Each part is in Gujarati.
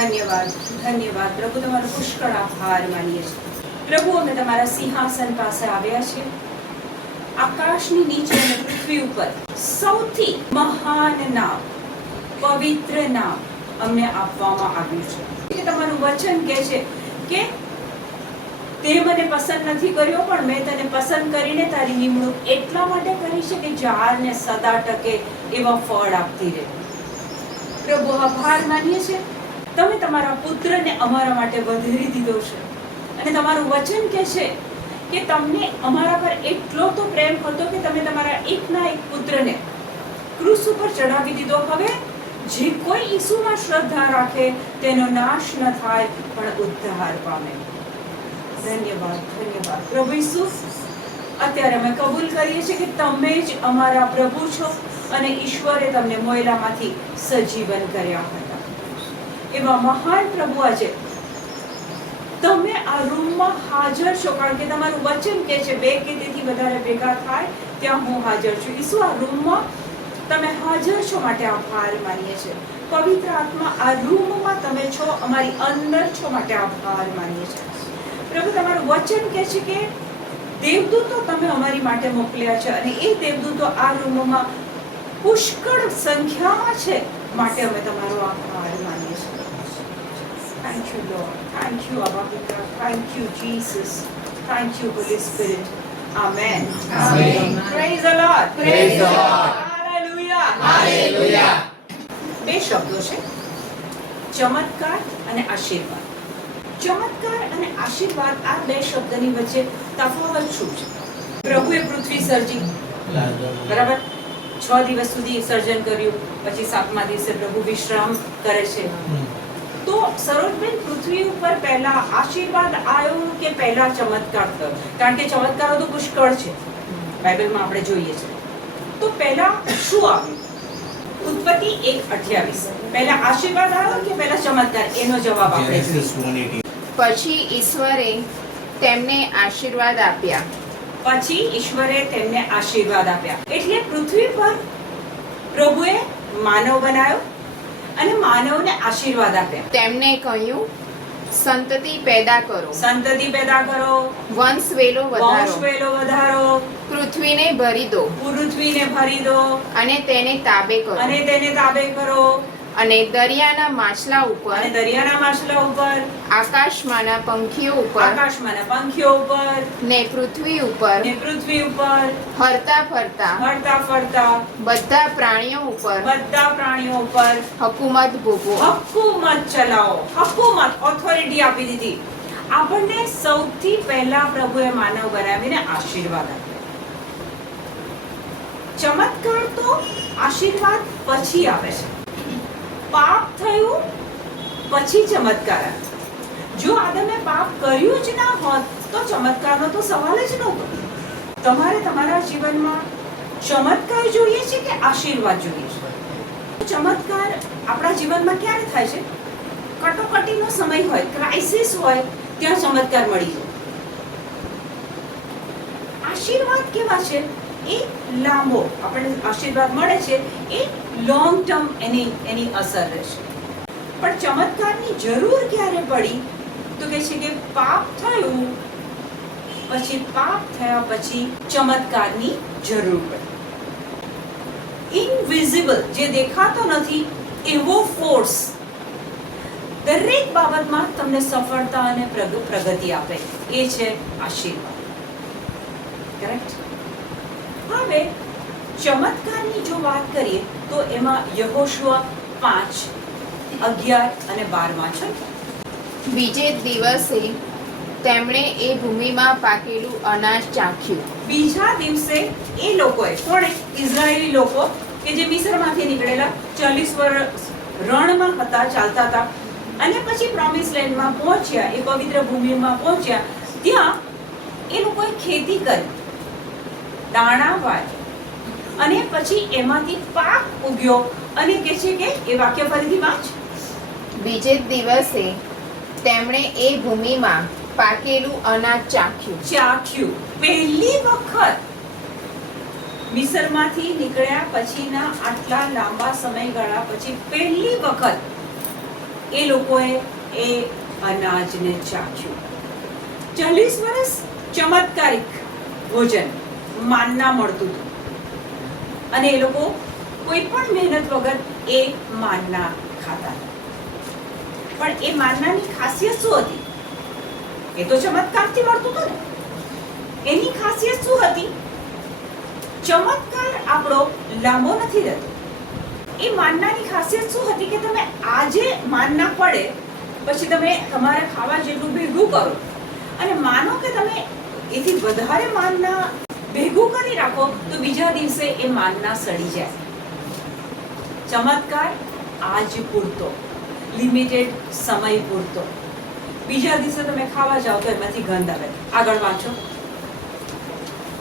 ધન્યવાદ ધન્યવાદ પ્રભુ, તમારો પુષ્કળ આભાર માનીએ છીએ પ્રભુ. અમે તમારા સિંહાસન પાસે આવ્યા છીએ. આકાશની નીચે અને પૃથ્વી ઉપર સૌથી મહાન નામ, પવિત્ર નામ અમને આપવામાં આવ્યું છે. કે તમારું વચન કહે છે કે તે મને પસંદ નથી કર્યો, પણ મેં તને પસંદ કરીને તારી નિમણૂક એટલા માટે કરી છે કે ઝાડને સદા ટકે એવા ફળ આપતી રહે. પ્રભુ, આભાર માનીએ છીએ તમે તમારા પુત્રને અમારા માટે વધારી દીધો છે. અને તમારું વચન કહે છે કે તમને અમારા પર એટલો તો પ્રેમ હતો કે તમે તમારા એકના એક પુત્રને ક્રૂસ ઉપર ચડાવી દીધો. હવે જે કોઈ ઈસુમાં શ્રદ્ધા રાખે તેનો નાશ ન થાય પણ ઉદ્ધાર પામે. ધન્યવાદ ધન્યવાદ પ્રભુ ઈસુ. અત્યારે અમે કબૂલ કરીએ છીએ કે તમે જ અમારા પ્રભુ છો અને ઈશ્વરે તમને મોયલામાંથી સજીવન કર્યા હતા. એવા મહાન પ્રભુ, આજે તમે આ રૂમમાં હાજર છો, કારણ કે તમારું વચન કહે છે 2 કે તેથી વધારે ભેગા થાય ત્યાં હું હાજર છું. ઈસુ, આ રૂમમાં તમે હાજર છો માટે આભાર માનીએ છીએ. પવિત્ર આત્મા, આ રૂમમાં તમે છો, અમારી અંદર છો માટે આભાર માનીએ છીએ. પ્રભુ, તમારું વચન કહે છે કે દેવદૂતો તમે અમારી માટે મોકલ્યા છે અને એ દેવદૂતો આ રૂમમાં પુષ્કળ સંખ્યામાં છે માટે અમે તમારો આભાર માનીએ છીએ. Thank you, Lord. Thank you, Abba Putra. Thank you, Jesus. Thank you, Holy Spirit. Amen. Amen. Praise the Lord. Praise the Lord. Hallelujah. Hallelujah. 2 શબ્દો છે, ચમત્કાર અને આશીર્વાદ. ચમત્કાર અને આશીર્વાદ, આ 2 શબ્દની વચ્ચે તફાવત શું છે? પ્રભુએ પૃથ્વી સર્જી, બરાબર, 6 દિવસ સુધી સર્જન કર્યું, પછી 7મા દિવસે પ્રભુ વિશ્રામ કરે છે. તો સરોજબેન, પૃથ્વી ઉપર પહેલા આશીર્વાદ આવ્યો કે પહેલા ચમત્કાર થયો? કારણ કે ચમત્કારો તો પુષ્કળ છે, બાઇબલમાં આપણે જોઈએ છે. તો પહેલા શું આવ્યું? ઉત્પત્તિ 1:28 પહેલા આશીર્વાદ આવ્યો કે પહેલા ચમત્કાર? એનો જવાબ આપણે જોઈએ. પછી ઈશ્વરે તેમને આશીર્વાદ આપ્યા. પછી ઈશ્વરે તેમને આશીર્વાદ આપ્યા. એટલે પૃથ્વી પર પ્રભુએ માનવ બનાવ્યો અને માનવને આશીર્વાદ આપ્યા. તેમને કહ્યું, સંતતિ પેદા કરો, સંતતિ પેદા કરો, વંશ વેલો વધારો, વંશવેલો વધારો, પૃથ્વીને ભરી દો પૃથ્વીને ભરી દો અને તેને તાબે કરો, અને તેને તાબે કરો, અને દરિયાના માછલા ઉપર, અને દરિયાના માછલા ઉપર, આકાશમાંના પંખીઓ ઉપર, આકાશમાંના પંખીઓ ઉપર, ને પૃથ્વી ઉપર, ને પૃથ્વી ઉપર ફરતા ફરતા ફરતા ફરતા બધા પ્રાણીઓ ઉપર બધા પ્રાણીઓ ઉપર હકુમત ભોગવો. હકુમત ચલાવો. હકુમત, ઓથોરિટી આપી દીધી. આપણને સૌથી પહેલા પ્રભુએ માનવ બનાવીને આશીર્વાદ આપ્યો. ચમત્કાર તો આશીર્વાદ પછી આવે છે. પાપ થયું પછી ચમત્કાર આવ્યો. જો આદમે પાપ કર્યું જ ના હોત તો ચમત્કારનો તો સવાલ જ નહોતો. તમારે તમારા જીવનમાં ચમત્કાર જોઈએ છે કે આશીર્વાદ જોઈએ છે? ચમત્કાર આપણા જીવનમાં ક્યારે થાય છે? કટોકટીનો સમય હોય, ક્રાઇસિસ હોય, ત્યાં ચમત્કાર મળી જાય. આશીર્વાદ કેવા છે? એ લાંબો, આપણને આશીર્વાદ મળે છે એ લોંગ ટર્મ એની અસર રહેશે. પણ ચમત્કારની જરૂર ક્યારે પડી? તો કે છે કે પાપ થયું પછી, પાપ થયા પછી ચમત્કારની જરૂર પડી. ઇનવિઝિબલ, જે દેખાતો નથી એવો ફોર્સ દરેક બાબતમાં તમને સફળતા અને પ્રગતિ આપે, એ છે આશીર્વાદ. કરેક્ટ? હવે ચમત્કારની જો વાત કરીએ તો એમાં યહોશુઆ 5:11 અને 12 છે. બીજે દિવસે તેમણે એ ભૂમિમાં પાકેલું અનાજ ચાખ્યું. બીજા દિવસે એ લોકોએ, કોણે? ઇઝરાયેલી લોકો કે જે મિસ્રમાંથી નીકળેલા, 40 વર્ષ રણમાં હતા, ચાલતા હતા, અને પછી પ્રોમિસ લેન્ડમાં પહોંચ્યા, એ પવિત્ર ભૂમિમાં પહોંચ્યા. ત્યાં એ લોકોએ ખેતી કરી, દાણા વાવ્યા, અને પછી એમાંથી પાક ઉગ્યો. અને કહે છે કે એ વાક્ય ફરીથી વાંચ. બીજે દિવસે તેમણે એ ભૂમિમાં પાકેલું અનાજ ચાખ્યું. પહેલી વખત મિસરમાંથી નીકળ્યા પછીના આટલા લાંબા સમયગાળા પછી પહેલી વખત એ લોકોએ એ અનાજને ચાખ્યું. 40 વર્ષ ચમત્કારિક ભોજન માનના મળતું હતું અને એ લોકો કોઈ પણ મહેનત વગર એ માનના ખાતા હતા. પણ એ માનનાની ખાસિયત શું હતી? એ તો ચમત્કારથી મળતું હતું ને. એની ખાસિયત શું હતી? ચમત્કાર આપણો લાંબો નથી રહેતો. એ માનનાની ખાસિયત શું હતી કે તમે આજે માનના પડે પછી તમે તમારે ખાવા જેટલું ભેગું કરો અને માનો કે તમે એથી વધારે માનના ભેગું કરી રાખો તો બીજા દિવસે એ માનના સડી જાય. ચમત્કાર આજ પૂરતો, લિમિટેડ સમય પૂરતો. બીજા દિવસે તમે ખાવા જાઓ તો એમાંથી ગંધ આવે. આગળ વાંચો.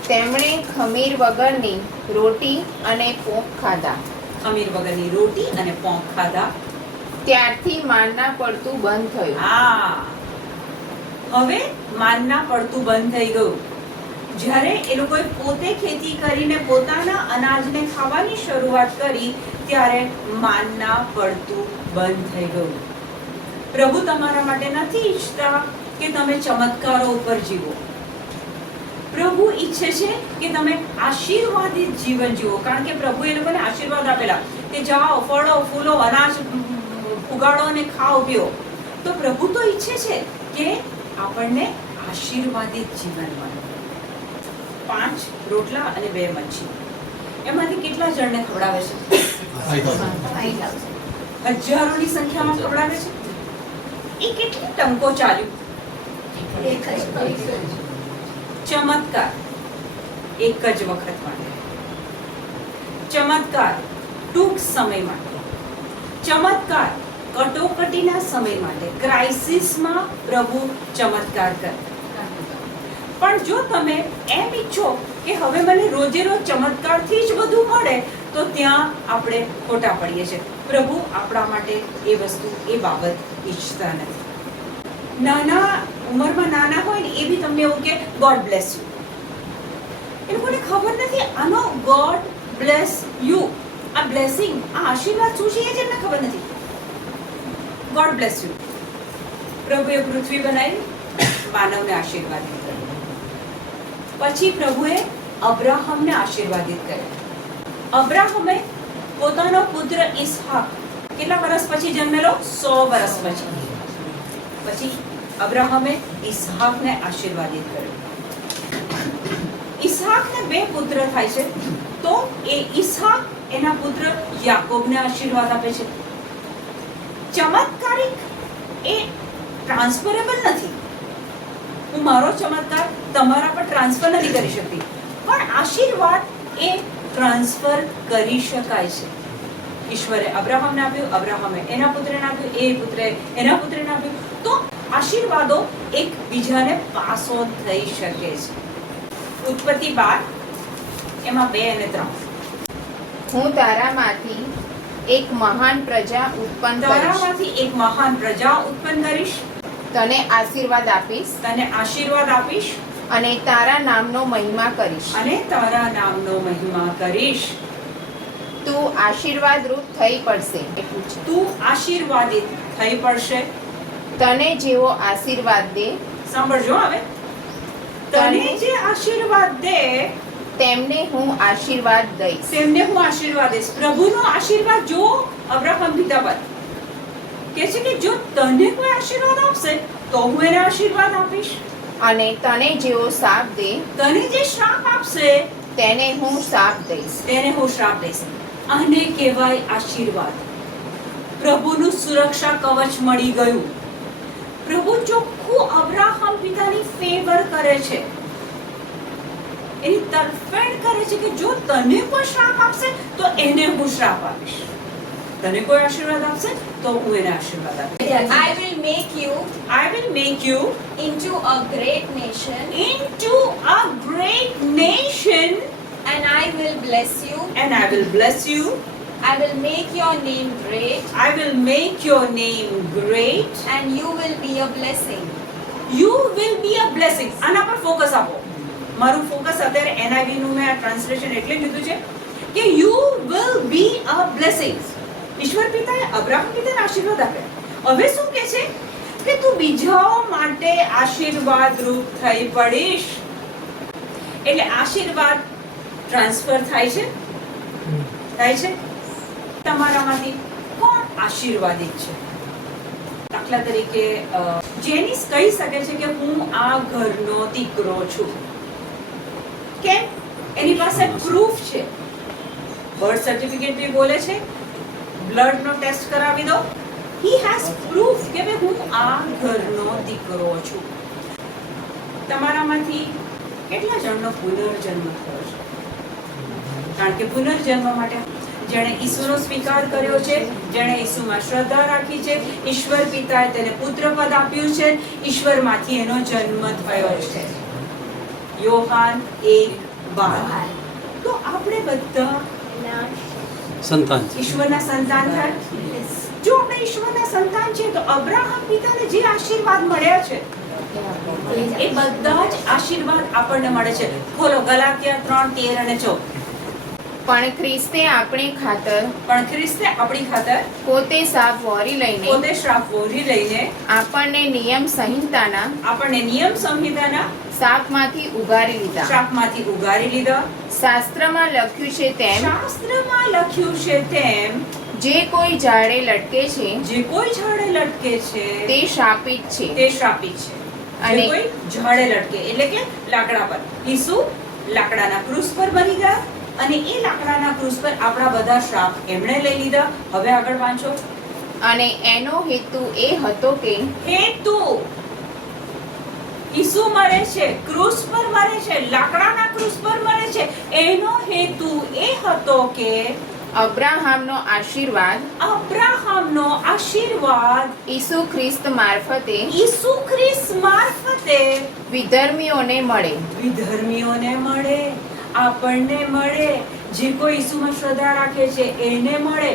તેમણે ખમીર વગરની રોટી અને પોંક ખાધા. ખમીર વગરની રોટી અને પોંક ખાધા. ત્યારથી માનના પડતું બંધ થયું. હા, હવે માનના પડતું બંધ થઈ ગયું. જ્યારે એ લોકોએ પોતે ખેતી કરીને પોતાના અનાજને ખાવાની શરૂઆત કરી ત્યારે માનના પડતું બંધ થઈ ગયું. પ્રભુ તમારા માટે નથી ઈચ્છતા કે તમે ચમત્કારો ઉપર જીવો. પ્રભુ ઈચ્છે છે કે તમે આશીર્વાદિત જીવન જીવો. કારણ કે પ્રભુ એ લોકોને આશીર્વાદ આપેલા કે જાઓ, ફળો, ફૂલો, અનાજ ઉગાડો અને ખાઓ પીઓ. તો પ્રભુ તો ઈચ્છે છે કે આપણને આશીર્વાદિત જીવન મળે. 5 રોટલા અને 2 મચ્છી, એમાંથી કેટલા જણને ખવડાવે છે? હજારોની સંખ્યામાં ખવડાવે છે. એ કેટલી ટંકો ચાલ્યું? ચમત્કાર એક જ વખત માટે, ચમત્કાર ટૂંક સમય માટે, ચમત્કાર કટોકટીના સમય માટે, ક્રાઇસિસમાં પ્રભુ ચમત્કાર કરે. પણ જો તમે એમ ઈચ્છો કે હવે મને રોજે રોજ ચમત્કારથી જ બધું મળે તો ત્યાં આપણે ખોટા પડીએ છીએ. પ્રભુ આપણા માટે એ વસ્તુ, એ બાબત ઈચ્છતા નથી. નાના ઉંમરમાં નાના હોય ને એ બી તમને એવું કે ગોડ બ્લેસ યુ. એ લોકોને ખબર નથી આનો ગોડ બ્લેસ યુ, આ બ્લેસિંગ, આ આશીર્વાદ શું છે એ જ એમને ખબર નથી. God bless you. પ્રભુએ પૃથ્વી બનાવી, માનવને આશીર્વાદિત કર્યો. પછી પ્રભુએ અબ્રાહમને આશીર્વાદિત કર્યો. અબ્રાહમે પોતાનો પુત્ર ઈસહાક કેટલા વર્ષ પછી જન્મેલો? 100 વર્ષ પછી. પછી અબ્રાહમે ઈસહાકને આશીર્વાદિત કર્યો. ઈસહાકને 2 પુત્ર થાય છે તો એ ઈસહાક એના પુત્ર યાકોબને આશીર્વાદ આપે છે. ચમત્કારિક એ ટ્રાન્સફરેબલ નથી. હું મારો ચમત્કાર તમારા પર ટ્રાન્સફર નથી કરી શકતી, પણ આશીર્વાદ એ ટ્રાન્સફર કરી શકાય છે. ઈશ્વરે અબ્રાહમને આપ્યું, અબ્રાહમે એના પુત્રને આપ્યું, એ પુત્રે એના પુત્રને આપ્યું. તો આશીર્વાદો એકબીજાને પાસ ઓન થઈ શકે છે. ઉત્પત્તિ 12 એમાં 2 અને 3. હું તારામાંથી એક મહાન પ્રજા ઉત્પન્ન કરીશ. તારામાંથી એક મહાન પ્રજા ઉત્પન્ન કરીશ. તને આશીર્વાદ આપીશ. તને આશીર્વાદ આપીશ. અને તારા નામનો મહિમા કરીશ. અને તારા નામનો મહિમા કરીશ. તું આશીર્વાદરૂપ થઈ પડશે. એટલું છે. તું આશીર્વાદિત થઈ પડશે. તને જેવો આશીર્વાદ દે, સાંભળજો હવે, તને જે આશીર્વાદ દે તેમને હું આશીર્વાદ દઈશ. તેમને હું આશીર્વાદ દઈશ. પ્રભુનો આશીર્વાદ જો અબ્રાહમ પિતા પર કે છે કે જો તને કોઈ આશીર્વાદ આપશે તો હું એને આશીર્વાદ આપીશ. અને તને જેવો શાપ દે, તને જે શ્રાપ આપશે તેને હું શાપ દઈશ. તેને હું શ્રાપ દઈશ. આને કહેવાય આશીર્વાદ. પ્રભુનું સુરક્ષા કવચ મળી ગયું. પ્રભુ ચોખ્ખું અબ્રાહમ પિતાની ફેવર કરે છે, એની તરફેણ કરે છે કે જો તને કોઈ શ્રાપ આપશે તો એને હું શ્રાપ આપીશ. તને કોઈ આશીર્વાદ આપશે તો હું એને આશીર્વાદ આપીશ. I will make you I will make you into a great nation, into a great nation and I will bless you. and I will bless you. I will make your name great, I will make your name great. and you will be a blessing. You will be a blessing. આના પર ફોકસ આપો. મારું ફોકસ અત્યારે NIV નું મેં આ ટ્રાન્સલેશન એટલે લીધું છે કે you will be a blessing. ઈશ્વર પિતાએ અબ્રાહમ પિતાને આશીર્વાદ આપ્યા હવે શું કે છે કે તું બીજાઓ માટે આશીર્વાદ રૂપ થઈ પડીશ. એટલે આશીર્વાદ ટ્રાન્સફર થાય છે. તમારામાંથી કોણ આશીર્વાદિત છે? દાખલા તરીકે જેનિસ કહી શકે છે કે હું આ ઘરનો દીકરો છું. કેમ? એની પાસે પ્રૂફ છે. બર્થ સર્ટિફિકેટ બી બોલે છે, બ્લડ નો ટેસ્ટ કરાવી દો. હી હેઝ પ્રૂફ કે ભાઈ હું આ ઘરનો દીકરો છું. તમારામાંથી કેટલા જણનો પુનર્જન્મ થયો છે? કારણ કે પુનર્જન્મ માટે જેણે ઈસુનો સ્વીકાર કર્યો છે, જેણે ઈસુમાં શ્રદ્ધા રાખી છે, ઈશ્વર પિતાએ તેને પુત્ર પદ આપ્યું છે, ઈશ્વરમાંથી એનો જન્મ થયો છે. યોહાન 1:12. તો આપણે બધા સંતાન ઈશ્વરના સંતાન થાય. જો આપણે ઈશ્વરના સંતાન છે તો અબ્રાહમ પિતાને જે આશીર્વાદ મળ્યા છે એ બધા જ આશીર્વાદ આપણને મળે છે. ખોલો ગલાત્યા 3:13 અને 14. પણ ખ્રિસ્તે આપણી ખાતર પોતે શ્રાપ વહોરી લઈને આપણને નિયમ સંહિતાના શાપમાંથી ઉગારી લીધા. શાસ્ત્રમાં લખ્યું છે તેમ જે કોઈ ઝાડે લટકે છે તે શાપિત છે. અને કોઈ ઝાડે લટકે એટલે કે લાકડા પર. ઈસુ લાકડાના ક્રૂસ પર મરી ગયા અને એ લાકડાના ક્રૂસ પર આપણા બધા શ્રાપ એમણે લઈ લીધા. હવે આગળ વાંચો. અને એનો હેતુ એ હતો કે ઈસુ મરે છે, ક્રૂસ પર મરે છે, લાકડાના ક્રૂસ પર મરે છે. એનો હેતુ એ હતો કે અબ્રાહામનો આશીર્વાદ ઈસુ ખ્રિસ્ત મારફતે વિધર્મીઓને મળે. આપણને મળે. જે કોઈ ઈસુમાં શ્રદ્ધા રાખે છે એને મળે.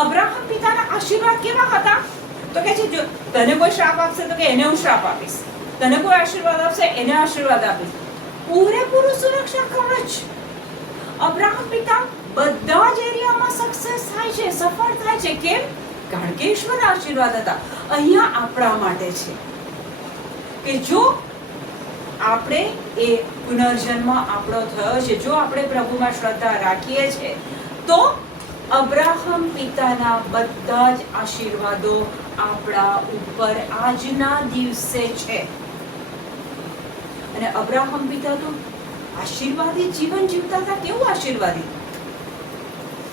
અબ્રાહમ પિતાના આશીર્વાદ કેવા હતા? તો કે છે જો તને કોઈ શ્રાપ આપશે તો કે એને હું શ્રાપ આપીશ, તને કોઈ આશીર્વાદ આપશે એને આશીર્વાદ આપીશ. પૂરેપૂરું સુરક્ષા કવચ. અબ્રાહમ પિતા બધા જ એરિયામાં સક્સેસ થાય છે, સફળ થાય છે. કેમ? કારણ કે ઈશ્વરના આશીર્વાદ હતા. અહીંયા આપણા માટે છે કે જો આપણે એ પુનર્જન્મ આપણો થયો છે, જો આપણે પ્રભુમાં શ્રદ્ધા રાખીએ છીએ તો અબ્રાહમ પિતાના બધા જ આશીર્વાદો આપણા ઉપર આજના દિવસે છે. અને અબ્રાહમ પિતા તો આશીર્વાદિત જીવન જીવતા હતા. કેવું આશીર્વાદિત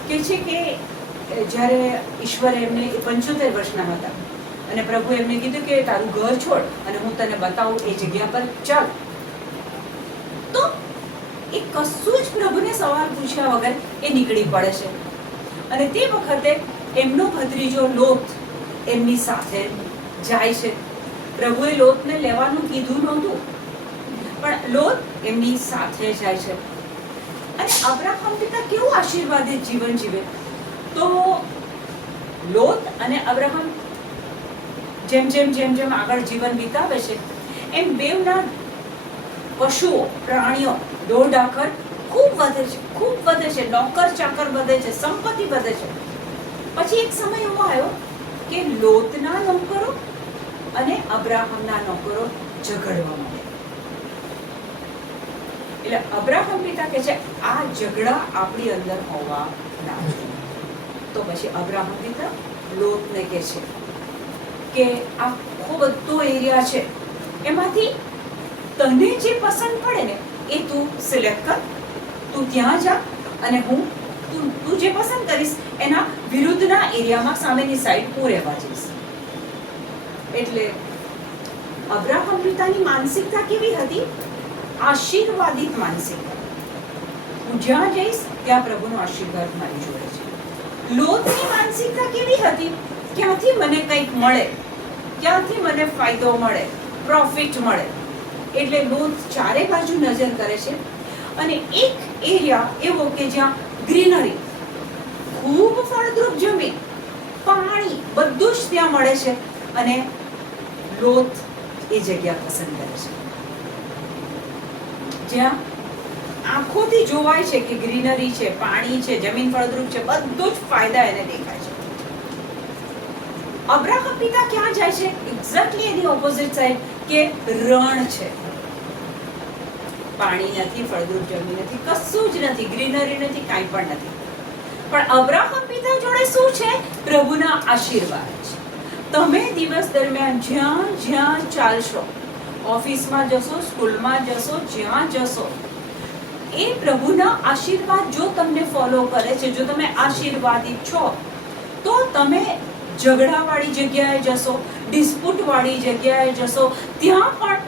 કે છે કે જ્યારે ઈશ્વર એમને 75 વર્ષના હતા અને પ્રભુ એમને કીધું કે તારું ઘર છોડ અને હું તને બતાવું એ જગ્યા પર ચાલ, તો એ કશું જ પ્રભુને સવાલ પૂછ્યા વગર એ નીકળી પડે છે. અને તે વખતે એમનો ભત્રીજો લોત એમની સાથે જાય છે. પ્રભુએ લોતને લેવાનું કીધું નહોતું પણ લોત એમની સાથે જાય છે. અને અબ્રાહમ પિતા કેવું આશીર્વાદિત જીવન જીવે. તો લોત અને અબ્રાહમ જેમ જેમ આગળ જીવન વિતાવે છે એમ બેવના પશુઓ, પ્રાણીઓ, ઢોર-ઢાંખર ખૂબ વધે છે, નોકર ચાકર વધે છે, સંપત્તિ વધે છે. પછી એક સમય એવો આવ્યો કે લોતના નોકરો અને અબ્રાહમના નોકરો ઝઘડવા માંડ્યા. એટલે અબ્રાહમ પિતા કહે છે આ ઝઘડા આપણી અંદર હોવા ના જોઈએ. તો પછી અબ્રાહમ પિતા લોતને કહે છે કે આખો બધો એરિયા છે એમાંથી તને જે પસંદ પડે ને એ તું સિલેક્ટ કર, તું ત્યાં જા અને તું જે પસંદ કરીશ એના વિરુદ્ધના એરિયામાં સામેની સાઈડ હું રહેવા જઈશ. એટલે અબ્રાહમ પિતાની માનસિકતા કેવી હતી? આશીર્વાદિત માનસિકતા. હું જ્યાં જઈશ ત્યાં પ્રભુનો આશીર્વાદ મારી જોડે છે. લોતની માનસિકતા કેવી હતી? ક્યાંથી મને કંઈક મળે, ક્યાંથી મને ફાયદો મળે, પ્રોફિટ મળે. એટલે લોત ચારે બાજુ નજર કરે છે અને એક એરિયા એવો કે જ્યાં ગ્રીનરી, ખૂબ ફળદ્રુપ જમીન, પાણી બધું જ ત્યાં મળે છે અને લોત એ જગ્યા પસંદ કરે છે જ્યાં આંખોથી જોવાય છે કે ગ્રીનરી છે, પાણી છે, જમીન ફળદ્રુપ છે, બધું જ ફાયદા એને દેખાય છે. અબ્રાહમ પિતા ક્યાં જાય છે? એક્ઝેક્ટલી એની ઓપોઝિટ સાઈડ, કે રણ છે, પાણી નથી, ફળદ્રુપ જમીન નથી, કશું જ નથી, ગ્રીનરી નથી, કાંઈ પણ નથી. પણ અબ્રાહમ પિતા જોડે શું છે? પ્રભુના આશીર્વાદ છે. તમે દિવસ દરમિયાન જ્યાં જ્યાં ચાલશો, ઓફિસમાં જશો, સ્કૂલમાં જશો, જ્યાં જશો, એ પ્રભુના આશીર્વાદ જો તમને ફોલો કરે છે, જો તમે આશીર્વાદિત છો, તો તમે ઝઘડાવાળી જગ્યાએ જશો, ડિસ્પ્યુટવાળી જગ્યાએ જશો, ત્યાં પણ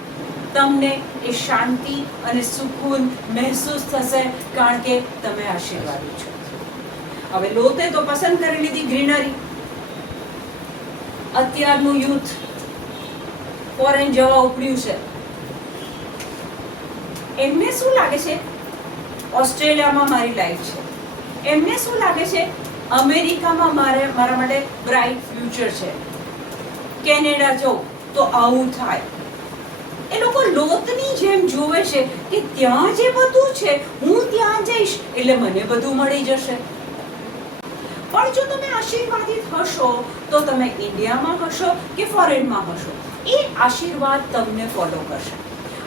તમને એ શાંતિ અને સુકૂન મહેસૂસ થશે, કારણ કે તમે આશીર્વાદી છો. હવે લોતે તો પસંદ કરી લીધી ગ્રીનરી. અત્યારનું યુથ ફોરેન જવા ઉપડ્યું છે. એમને શું લાગે છે? ઓસ્ટ્રેલિયામાં મારી લાઈફ છે. એમને શું લાગે છે? અમેરિકામાં મારા માટે બ્રાઇટ ફ્યુચર છે. કેનેડા જાઉં તો આવું થાય. એ લોકો લોતની જેમ જોવે છે કે ત્યાં જે બધું છે, હું ત્યાં જઈશ એટલે મને બધું મળી જશે. પણ જો તમે આશીર્વાદિત હશો, તો તમે ઇન્ડિયામાં હશો કે ફોરેનમાં હશો, એ આશીર્વાદ તમને ફોલો કરશે.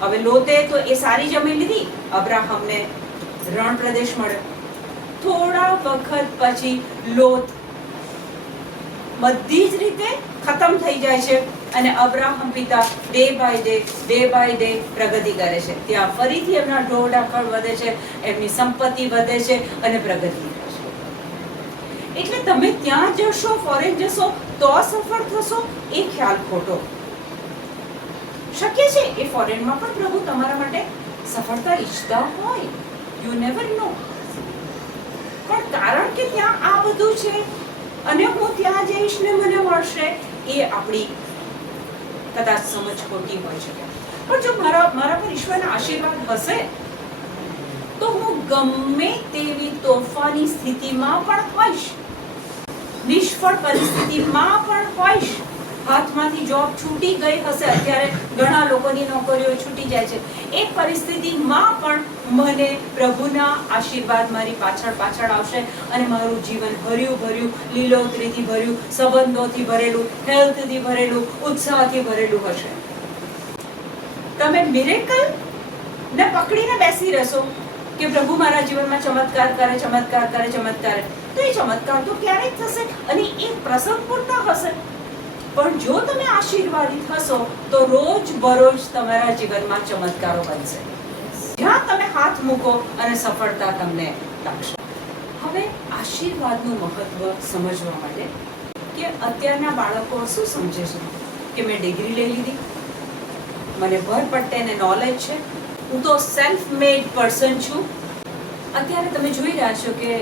હવે લોતે તો એ સારી જમીન લીધી, અબ્રાહમને રણ પ્રદેશ મળ્યો. થોડા વખત પછી લોત બધી જ રીતે ખતમ થઈ જાય છે અને અબ્રાહમ પિતા ડે બાય ડે પ્રગતિ કરે છે. ત્યાં ફરીથી એમના ઢોર ઢાંખર વધે છે, એમની સંપત્તિ વધે છે અને પ્રગતિ થાય છે. એટલે તમે ત્યાં જશો, ફોરેન જશો તો સફળ થશો, એ ખ્યાલ ખોટો. શક્ય છે એ ફોરેનમાં પણ પ્રભુ તમારા માટે સફળતા ઈચ્છતા હોય, યુ નેવર નો. પણ કારણ કે ત્યાં આ બધું છે અને હું ત્યાં જઈશ ને મને મળશે, એ આપણી કદાચ સમજ ખોટી હોઈ શકે. પણ જો મારા પર ઈશ્વરના આશીર્વાદ હશે, તો હું ગમે તેવી તોફાની સ્થિતિમાં પણ હોઈશ, નિષ્ફળ પરિસ્થિતિમાં પણ હોઈશ. હાથમાંથી જોબ છૂટી ગઈ હશે, અત્યારે ઘણા લોકોની નોકરીઓ છૂટી જાય છે, એ પરિસ્થિતિમાં પણ મને પ્રભુના આશીર્વાદ મારી પાછળ આવશે અને મારું જીવન ભર્યું ભર્યું, લીલોતરીથી ભર્યું, સંબંધોથી ભરેલું, હેલ્થથી ભરેલું, ઉત્સાહથી ભરેલું હશે. તમે મિરેકલ ને પકડીને બેસી રહેશો કે પ્રભુ મારા જીવનમાં ચમત્કાર કરે, તો એ ચમત્કાર તો ક્યારે જ થશે અને એ પ્રસંગ પૂરતા હશે. પણ જો તમે આશીર્વાદિત હશો, તો રોજ બરોજ તમારા જીવનમાં ચમત્કારો બનશે. જ્યાં તમે હાથ મૂકો અને સફળતા તમને લાગશે. હવે આશીર્વાદનું મહત્વ સમજવા માટે કે અત્યારના બાળકો શું સમજે છે કે મેં ડિગ્રી લઈ લીધી, મને ભરપટ્ટે નોલેજ છે, હું તો સેલ્ફ મેડ પર્સન છું. અત્યારે તમે જોઈ રહ્યા છો કે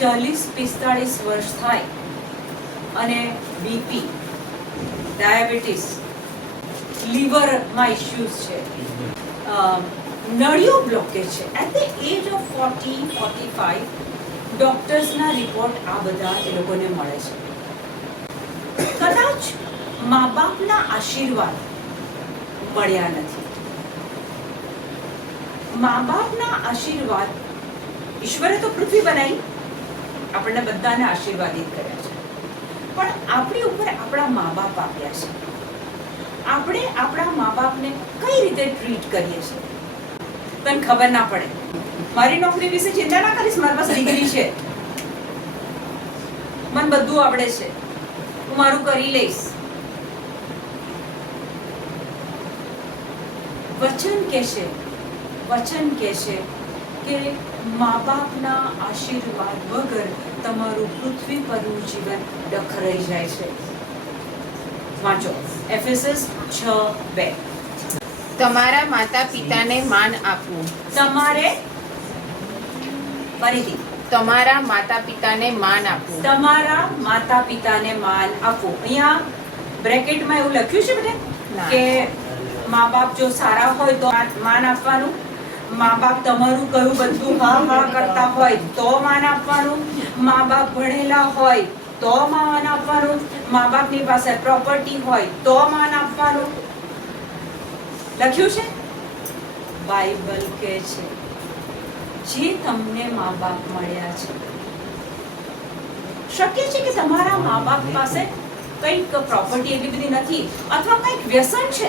40-45 વર્ષ થાય અને બીપી, ડાયાબિટીસ, લીવરમાં ઇશ્યુઝ છે, નળીઓ બ્લોકેજ છે. એટ ધ એજ ઓફ 40-45 ડોક્ટર્સના રિપોર્ટ આ બધા એ લોકોને મળે છે. કદાચ મા બાપના આશીર્વાદ મળ્યા નથી. મા બાપના આશીર્વાદ, ઈશ્વરે તો પૃથ્વી બનાવી, આપણને બધાને આશીર્વાદિત કર્યા છે, પણ આપણી ઉપર આપણા મા બાપ આપ્યા છે. આપણે આપણા મા બાપને કઈ રીતે ટ્રીટ કરીએ છીએ તને ખબર ના પડે. મારી નોકરી વિશે ચિંતા ના કરીશ, મારી પાસે ડિગ્રી છે, મને બધું આવડે છે, હું મારું કરી લઈશ. વચન કહેશે કે મા બાપના આશીર્વાદ વગર તમારું પૃથ્વી પરનું જીવન ડખરાઈ જાય છે. વાંચો એફેસસ 6:2. તમારા માતા પિતાને માન આપવું. તમારા માતા પિતાને માન આપવું. અહીંયા બ્રેકેટમાં એવું લખ્યું છે બેટા કે મા બાપ જો સારા હોય તો માન આપવાનું, મા બાપ તમારું કહ્યું બધું હા કરતા હોય તો માન આપવાનું, મા બાપ ભણેલા હોય તો માન આપવાનું, મા બાપની પાસે પ્રોપર્ટી હોય તો માન આપવાનું. લખ્યું છે. બાઇબલ કહે છે જે તમને મા બાપ મળ્યા છે, શક્ય છે કે તમારા મા બાપ પાસે કંઈક પ્રોપર્ટી એટલી બધી નથી અથવા કંઈક વ્યસન છે,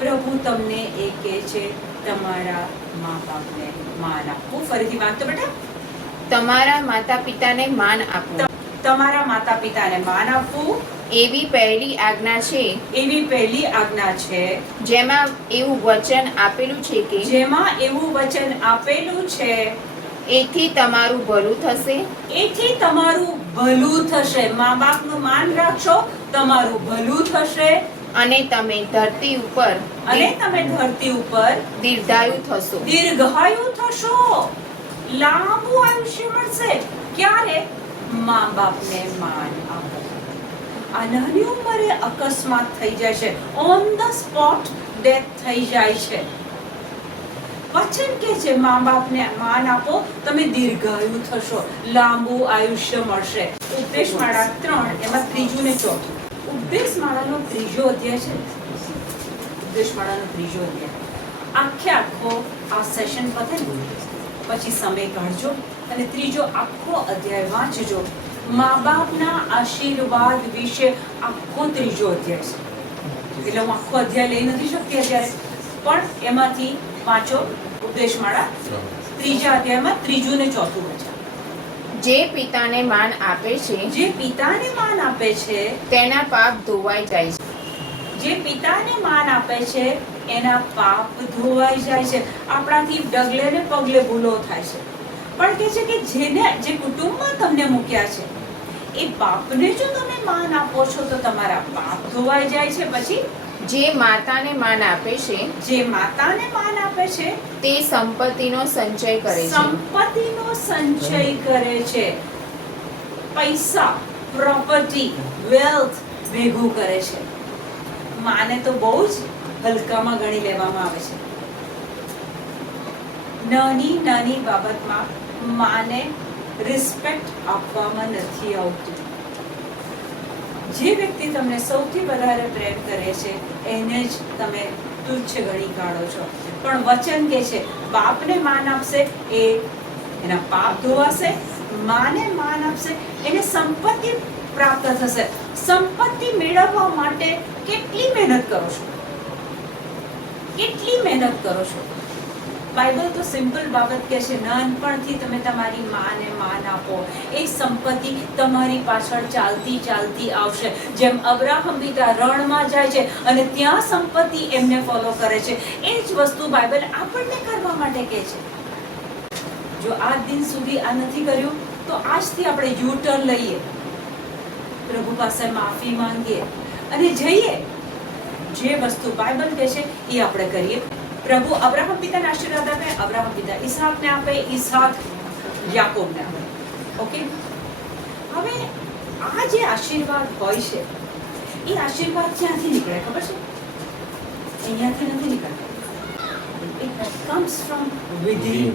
પ્રભુ તમને એ કહે છે તમારા મા બાપને માન આપવું. ફરીથી વાંચો બેટા. તમારા માતા પિતાને માન આપવું તમારા માતા પિતાને માન આપવું એવી પહેલી આજ્ઞા છે, એવી પહેલી આજ્ઞા છે જેમાં એવું વચન આપેલું છે કે જેમાં એવું વચન આપેલું છે એથી તમારું ભલું થશે એથી તમારું ભલું થશે. મા બાપનું માન રાખશો, તમારું ભલું થશે અને તમે ધરતી ઉપર અને તમે ધરતી ઉપર દીર્ઘાયુ થશો. દીર્ઘાયુ થશો, લાંબુ આયુષ્ય મળશે. ક્યારે? મા બાપને માન આપો. આ નાની ઉંમરે અકસ્માત થઈ જાય છે, ઓન ધ સ્પોટ ડેથ થઈ જાય છે. વચન કે છે મા બાપને માન આપો, તમે દીર્ઘાયુ થશો, લાંબુ આયુષ્ય મળશે. ઉપદેશમાળા 3 એમાં ત્રીજું ને ચોથું. ઉપદેશમાળાનો ત્રીજો અધ્યાય છે. ઉપદેશમાળાનો ત્રીજો અધ્યાય આખો આ સેશન પતે ને પછી સમય કાઢજો અને ત્રીજો આખો અધ્યાય વાંચજો. મા બાપના આશીર્વાદ વિશે આખો ત્રીજો અધ્યાય છે. એટલે હું આખો અધ્યાય લઈ નથી શકતી અત્યારે, પણ એમાંથી વાંચો. ઉપદેશમાળા ત્રીજા અધ્યાયમાં ત્રીજું ને ચોથું વચન. જે પિતાને માન આપે છે જે પિતાને માન આપે છે તેના પાપ ધોવાઈ જાય છે. જે પિતાને માન આપે છે એના પાપ ધોવાઈ જાય છે. આપણાથી ડગલે ને પગલે ભૂલો થાય છે, પણ કે છે કે જે કુટુંબમાં તમને મૂક્યા છે એ બાપને જો તમે માન આપો છો તો તમારા પાપ ધોવાઈ જાય છે. પછી જે માતાને માન આપે છે જે માતાને માન આપે છે તે સંપત્તિનો સંચય કરે છે. સંપત્તિનો સંચય કરે છે. પૈસા, પ્રોપર્ટી, વેલ્થ ભેગું કરે છે. માને તો બહુ જ હલકામાં ગણી લેવામાં આવે છે. નાની નાની બાબતમાં માને રિસ્પેક્ટ આપવામાં નથી આવતું. જે વ્યક્તિ તમને સૌથી વધારે પ્રેમ કરે છે એને જ તમે તુચ્છ ગણી કાઢો છો. પણ વચન કે છે બાપને માન આપશે એ એના પાપ ધોવાશે, માને માન આપશે એને સંપત્તિ પ્રાપ્ત થશે. સંપત્તિ મેળવવા માટે કેટલી મહેનત કરો છો? કેટલી મહેનત કરો છો? બાઇબલ તો સિમ્પલ બાબત કહે છે નાનપણથી તમે તમારી માને માન આપો, એ સંપત્તિ તમારી પાછળ ચાલતી ચાલતી આવશે. જેમ અબ્રાહમ પિતા રણમાં જાય છે અને ત્યાં સંપત્તિ એમને ફોલો કરે છે, એ જ વસ્તુ બાઇબલ આપણને કરવા માટે કહે છે. જો આજ દિન સુધી આ નથી કર્યું તો આજથી આપણે યુ ટર્ન લઈએ, પ્રભુ પાસે માફી માંગીએ અને જઈએ. જે વસ્તુ બાઇબલ કહે છે એ આપણે કરીએ. પ્રભુ અબ્રાહમ પિતાને આશીર્વાદ આપે, અબ્રાહમ પિતા ઈસાકને આપે, ઈસાક યાકોબને આપે. ઓકે, હવે આ જે આશીર્વાદ હોય છે એ આશીર્વાદ ક્યાંથી નીકળે ખબર છે? અહીંયાથી નથી નીકળતા. It comes from within.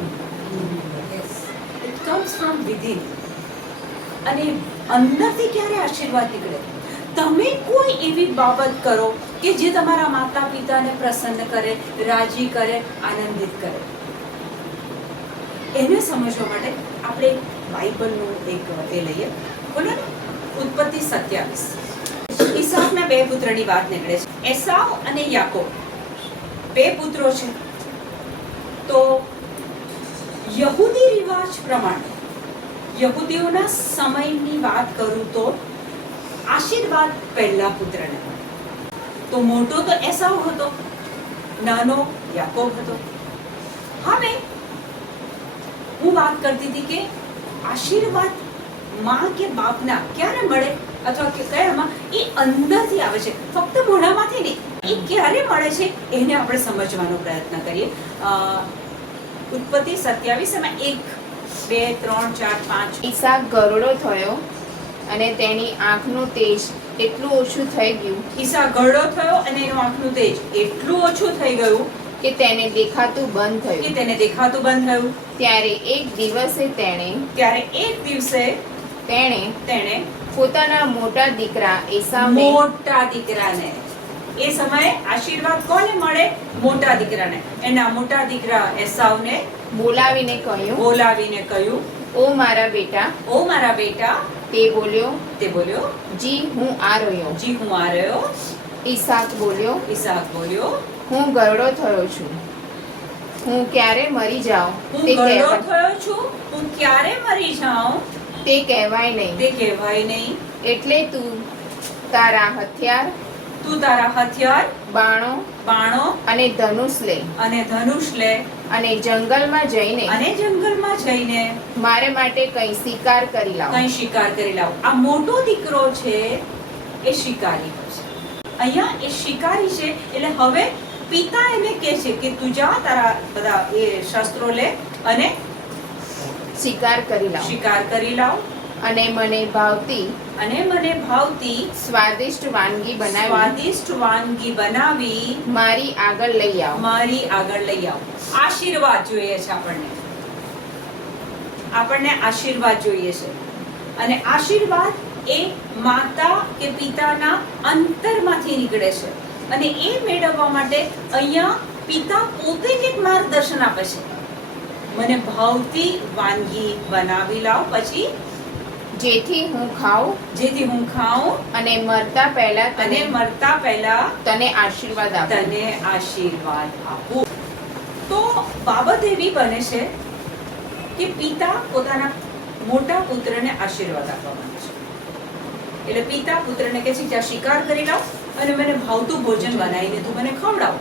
It comes from within. અને અંદરથી ક્યારે આશીર્વાદ નીકળે? તમે કોઈ એવી બાબત કરો કે જે તમારા માતા પિતાને પ્રસન્ન કરે, રાજી કરે, આનંદિત કરે. એને સમજવા માટે આપણે બાઇબલનું એક એ લઈએ. બોલો ને, ઉત્પત્તિ 27. ઈસાકના 2 પુત્રની વાત નીકળે છે. એસાવ અને યાકોબ 2 પુત્રો છે. તો યહૂદી રિવાજ પ્રમાણે, યહૂદીઓના સમયની વાત કરું તો આશીર્વાદ પહેલા પુત્રને મળે. તો મોટો તો એસાવ હતો, નાનો યાકોબ હતો. હવે હું વાત કરતી હતી કે આશીર્વાદ માં કે બાપના ક્યારે મળે અથવા કે કયામાં, એ અંદરથી આવે છે, ફક્ત મોઢામાંથી નહીં. એ ક્યારે મળે છે એને આપણે સમજવાનો પ્રયત્ન કરીએ. ઉત્પત્તિ 27 એમાં 1, 2, 3, 4, 5. ઈસાક ગરોડો થયો અને તેની આંખનું તેજ એટલું ઓછું થઈ ગયું ઈસાક ઘરડો થયો અને એનું આંખનું તેજ એટલું ઓછું થઈ ગયું કે તેને દેખાતું બંધ કે થયું. તેને દેખાતું બંધ થયું. ત્યારે એક દિવસે તેણે તેણે પોતાના મોટા દીકરા એસાવને મોટા દીકરાને, એ સમયે આશીર્વાદ કોને મળે? મોટા દીકરાને. એના મોટા દીકરા એસાવને બોલાવીને કહ્યું, કહ્યું, ઓ મારા બેટા, ઓ મારા બેટા, તે બોલ્યો, તે બોલ્યો, જી હું આ રહ્યો. જી હું આ રહ્યો. ઈસાક બોલ્યો, ઈસાક બોલ્યો, હું ગરડો થયો છું. હું ક્યારે મરી જાઉં હું તે ગરડો કહેવાય થયો છું, હું ક્યારે મરી જાઉં તે કહેવાય નહીં. તે કહેવાય નહીં. એટલે તું તારા હથિયાર, તું તારા હથિયાર, બાણો બાણો અને ધનુષ લે અને ધનુષ લે અને જંગલમાં જઈને અને જંગલમાં જઈને મારે માટે કંઈ શિકાર કરી લાવ. કંઈ શિકાર કરી લાવ. આ મોટો દીકરો છે એ શિકારી છે. અહીંયા એ શિકારી છે એટલે હવે પિતા એને કહે છે કે તું જા તારા બધા એ શસ્ત્રો લે અને શિકાર કરી લાવ શિકાર કરી લાવ અને મને ભાવતી અને મને ભાવતી સ્વાદિષ્ટ વાનગી બનાવી સ્વાદિષ્ટ વાનગી બનાવી મારી આગળ લઈ આવ. મારી આગળ લઈ આવ. આશીર્વાદ જોઈએ છે આપણને આશીર્વાદ જોઈએ છે અને આશીર્વાદ એ માતા કે પિતાના અંતરમાંથી નીકળે છે અને એ મેળવવા માટે અહીંયા પિતા પોતે જ એક માર્ગદર્શન આપે છે. મને ભાવતી વાનગી બનાવી લાવ, પછી જેથી હું ખાઉં જેથી હું ખાઉં અને મરતા પહેલા અને મરતા પહેલા તને આશીર્વાદ આપું. તને આશીર્વાદ આપું. તો બાબત એવી બને છે કે પિતા પોતાના મોટા પુત્રને આશીર્વાદ આપવા માંગે છે. એટલે પિતા પુત્રને કહે છે જ્યાં શિકાર કરી લાવ અને મને ભાવતું ભોજન બનાવીને તું મને ખવડાવ,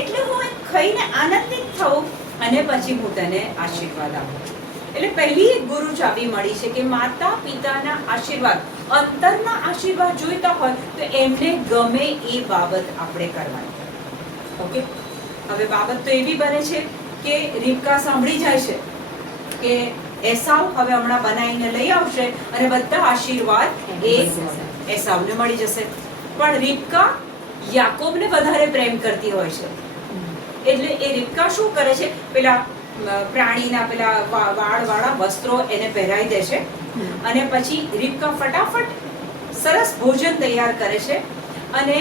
એટલે હું ખાઈને આનંદિત થઉં અને પછી હું તને આશીર્વાદ આપું. એટલે પહેલી એક ગુરુ ચાવી મળી છે કે માતા પિતાના આશીર્વાદ, અંતરના આશીર્વાદ જોઈતા હોય તો એમને ગમે એ બાબત આપણે કરવાની. ઓકે, હવે બાબત તો એવી બને છે કે રીબકા સાંભળી જાય છે કે એસાવ હવે હમણાં બનાવીને લઈ આવશે અને બધા આશીર્વાદ એ એસાવને મળી જશે. પણ રીબકા યાકોબને વધારે પ્રેમ કરતી હોય છે એટલે એ રીબકા શું કરે છે, પેલા પ્રાણીના પેલા વાળવાળા વસ્ત્રો એને પહેરાવી દે છે અને પછી રીબકા ફટાફટ સરસ ભોજન તૈયાર કરે છે અને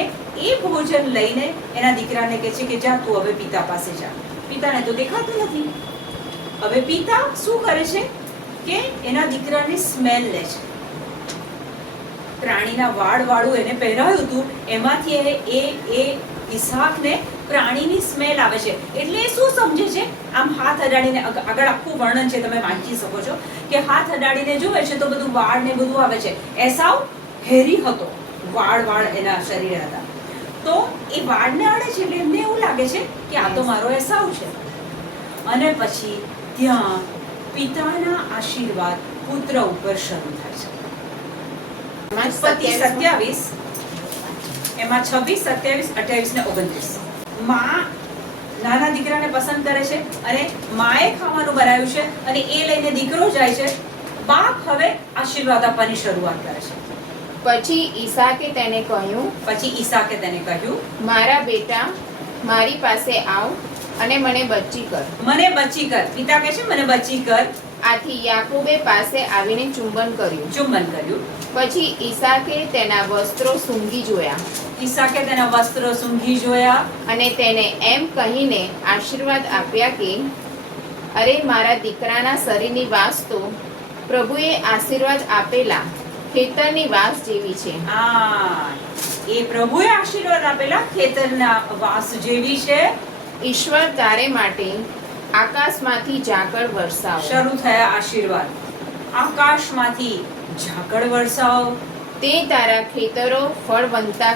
એ ભોજન લઈને એના દીકરાને કહે છે કે જા તું હવે પિતા પાસે જા. પિતાને તો દેખાતું નથી. હવે પિતા શું કરે છે કે એના દીકરાની સ્મેલ લે છે. પ્રાણીના વાળવાળું એને પહેરાયું હતું એમાંથી એ ઈસાકને પ્રાણીની સ્મેલ આવે છે એટલે એ શું સમજે છે, આમ હાથ અડાડીને, આગળ આખું વર્ણન છે તમે વાંચી શકો છો કે હાથ અડાડીને જોવે છે તો બધું વાળ ને બધું આવે છે. એસાવ હેરી હતો, વાળ એના શરીરે હતા, તો એ વાળને અડે છે એટલે એમને એવું લાગે છે કે આ તો મારો એસાવ છે. અને પછી ત્યાં પિતાના આશીર્વાદ પુત્ર ઉપર શરૂ થાય છે. ઉત્પત્તિ 27 એમાં 26, 27, 28 ને 29 માં નાના દીકરાને પસંદ કરે છે અને માએ ખાવાનું બનાવ્યું છે અને એ લઈને દીકરો જાય છે. બાપ હવે આશીર્વાદ આપવાની શરૂઆત કરે છે. પછી ઈસાકે તેને કહ્યું, મારા બેટા, મારી પાસે આવ અને મને બચ્ચી કર. મને બચ્ચી કર. પિતા કહે છે મને બચ્ચી કર. આથી યાકૂબે પાસે આવીને ચુંબન કર્યું. પછી ઈસાકે તેના વસ્ત્રો સૂંઘી જોયા અને તેને એમ કહીને આશીર્વાદ આપ્યા કે અરે મારા દીકરાના શરીરની વાસ તો પ્રભુએ આશીર્વાદ આપેલા ખેતરની વાસ જેવી છે. એ પ્રભુએ આશીર્વાદ આપેલા ખેતરના વાસ જેવી છે. ઈશ્વર તારે માટે આકાશમાંથી ઝાકળ વરસાવ. શરૂ થયા આશીર્વાદ. આકાશમાંથી ઝાકળ વરસાવ. તે તારા ખેતરો ફળવંતા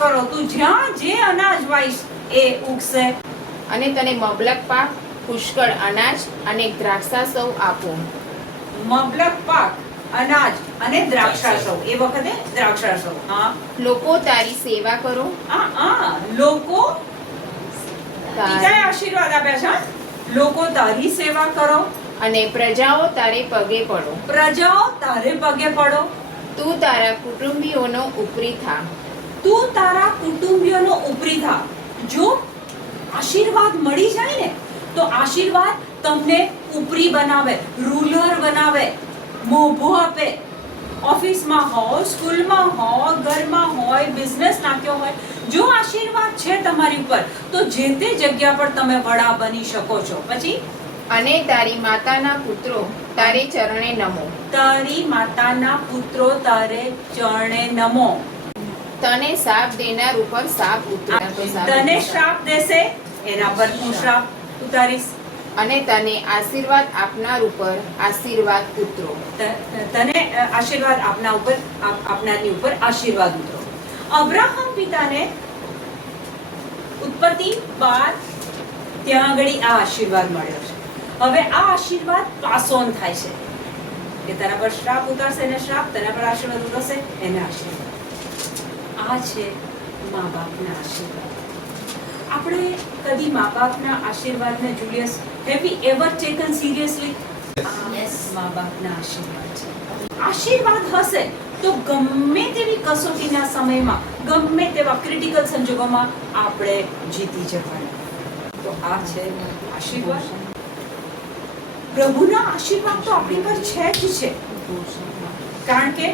કરો. તું જ્યાં જે અનાજ વાઈશ એ ઉગશે. અને તને મબલક પાક, પુષ્કળ અનાજ અને દ્રાક્ષાસવ આપો. મબલક પાક, અનાજ અને દ્રાક્ષાસવ. એ વખતે દ્રાક્ષાસવ. લોકો તારી સેવા કરો. લોકો પિતાએ આશીર્વાદ આપ્યા છે. લોકો તારી સેવા કરો અને પ્રજાઓ તારે પગે પડો. તું તારા કુટુંબીઓનો ઉપરી થા. જો આશીર્વાદ મળી જાય ને તો આશીર્વાદ તમને ઉપરી બનાવે, રૂલર બનાવે, મોભો આપે. ઓફિસમાં હોય, સ્કૂલમાં હોય, ઘરમાં હોય, બિઝનેસ નાખ્યો હોય, જો આશીર્વાદ છે તમારી ઉપર તો જે તે જગ્યા પર તમે વડા બની શકો છો. પછી અને તારી માતાના પુત્રો તારે ચરણે નમો. તારી માતાના પુત્રો તારે ચરણે નમો. તને શાપ દેનાર ઉપર શાપ ઉતરે. તને શ્રાપ દેશે એના પર હું શ્રાપ ઉતારીશ. અને તને આશીર્વાદ આપનાર ઉપર આશીર્વાદ ઉતરો. તને આશીર્વાદ આપનારની ઉપર આશીર્વાદ ઉતરો. અબ્રાહમ પિતાને ઉત્પત્તિ 12 ત્યાં આગળ આ આશીર્વાદ મળ્યો છે. હવે આ આશીર્વાદ પાસ ઓન થાય છે કે તેના પર શ્રાપ ઉતારશે એને શ્રાપ, તેના પર આશીર્વાદ ઉતરશે એને આશીર્વાદ. આ છે મા બાપના આશીર્વાદ. આપણે કદી મા બાપના આશીર્વાદને જુલિયસ have we ever taken seriously? મા બાપના આશીર્વાદ છે. આશીર્વાદ હશે તો ગમે તેવી કસોટીના સમયમાં, ગમે તેવા ક્રિટિકલ સંજોગોમાં આપણે જીતી જવાના. તો આ છે આશીર્વાદ. પ્રભુના આશીર્વાદ તો આપણી પર છે જ છે. કારણ કે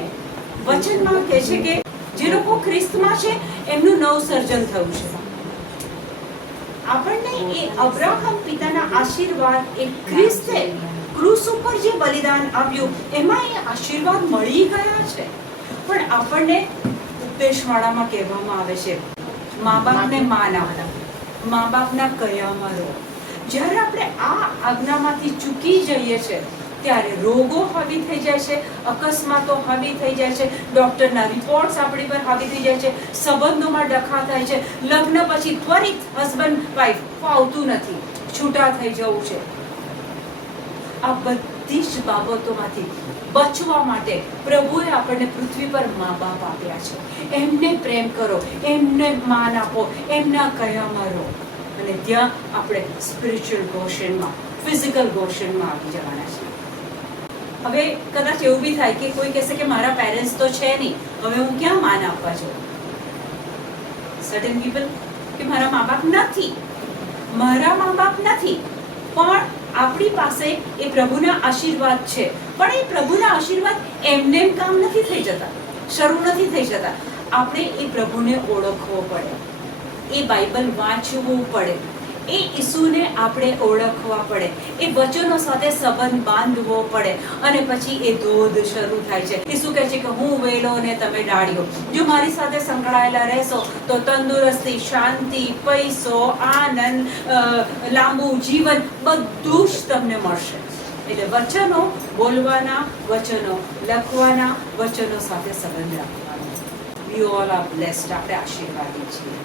વચનમાં કહે છે કે જે લોકો ખ્રિસ્તમાં છે એમનું નવસર્જન થયું છે. આપણને એ અબ્રાહમ પિતાના આશીર્વાદ, એ ખ્રિસ્તે ક્રૂસ ઉપર જે બલિદાન આપ્યું એમાં એ આશીર્વાદ મળી ગયા છે. પણ આપણને ઉપદેશવાળામાં કહેવામાં આવે છે મા બાપને માન આપો, મા બાપના કયામાં રહો. જ્યારે આપણે આ આજ્ઞામાંથી ચૂકી જઈએ છે ત્યારે રોગો હાવી થઈ જાય છે, અકસ્માતો હાવી થઈ જાય છે, ડોક્ટરના રિપોર્ટ્સ આપણી પર હાવી થઈ જાય છે, સંબંધોમાં ડખા થાય છે, લગ્ન પછી ત્વરિત હસબન્ડ વાઈફ ફાવતું નથી, છૂટા થઈ જવું છે. આ બધી જ બાબતોમાંથી બચવા માટે પ્રભુએ આપણને પૃથ્વી પર મા બાપ આપ્યા છે. એમને પ્રેમ કરો, એમને માન આપો, એમના કયામાં રહો. અને ત્યાં આપણે સ્પિરિચ્યુઅલ ગોશનમાં, ફિઝિકલ ગોશનમાં આવી જવાના છીએ. હવે કદાચ એવું બી થાય કે કોઈ કહેશે કે મારા પેરેન્ટ્સ તો છે નહીં, હવે હું ક્યાં માન આપવા જાઉં? સર્ટેન પીપલ કે મારા મા બાપ નથી, મારા મા બાપ નથી, પણ આપણી પાસે એ પ્રભુના આશીર્વાદ છે. પણ એ પ્રભુના આશીર્વાદ એમને કામ નથી થઈ જતા, શરૂ નથી થઈ જતા. આપણે એ પ્રભુને ઓળખવો પડે, એ બાઇબલ વાંચવું પડે, એ ઈસુને આપણે ઓળખવા પડે, એ વચનો સાથે સંબંધ બાંધવો પડે. અને પછી એ ધોધ શરૂ થાય છે. ઈસુ કહે છે કે હું વેલો ને તમે ડાળીઓ. જો મારી સાથે સંકળાયેલા રહેશો તો તંદુરસ્તી, શાંતિ, પૈસો, આનંદ, લાંબુ જીવન બધું જ તમને મળશે. એટલે વચનો બોલવાના, વચનો લખવાના, વચનો સાથે સંબંધ રાખવાનો. We all are blessed. આપણે આશીર્વાદી છીએ.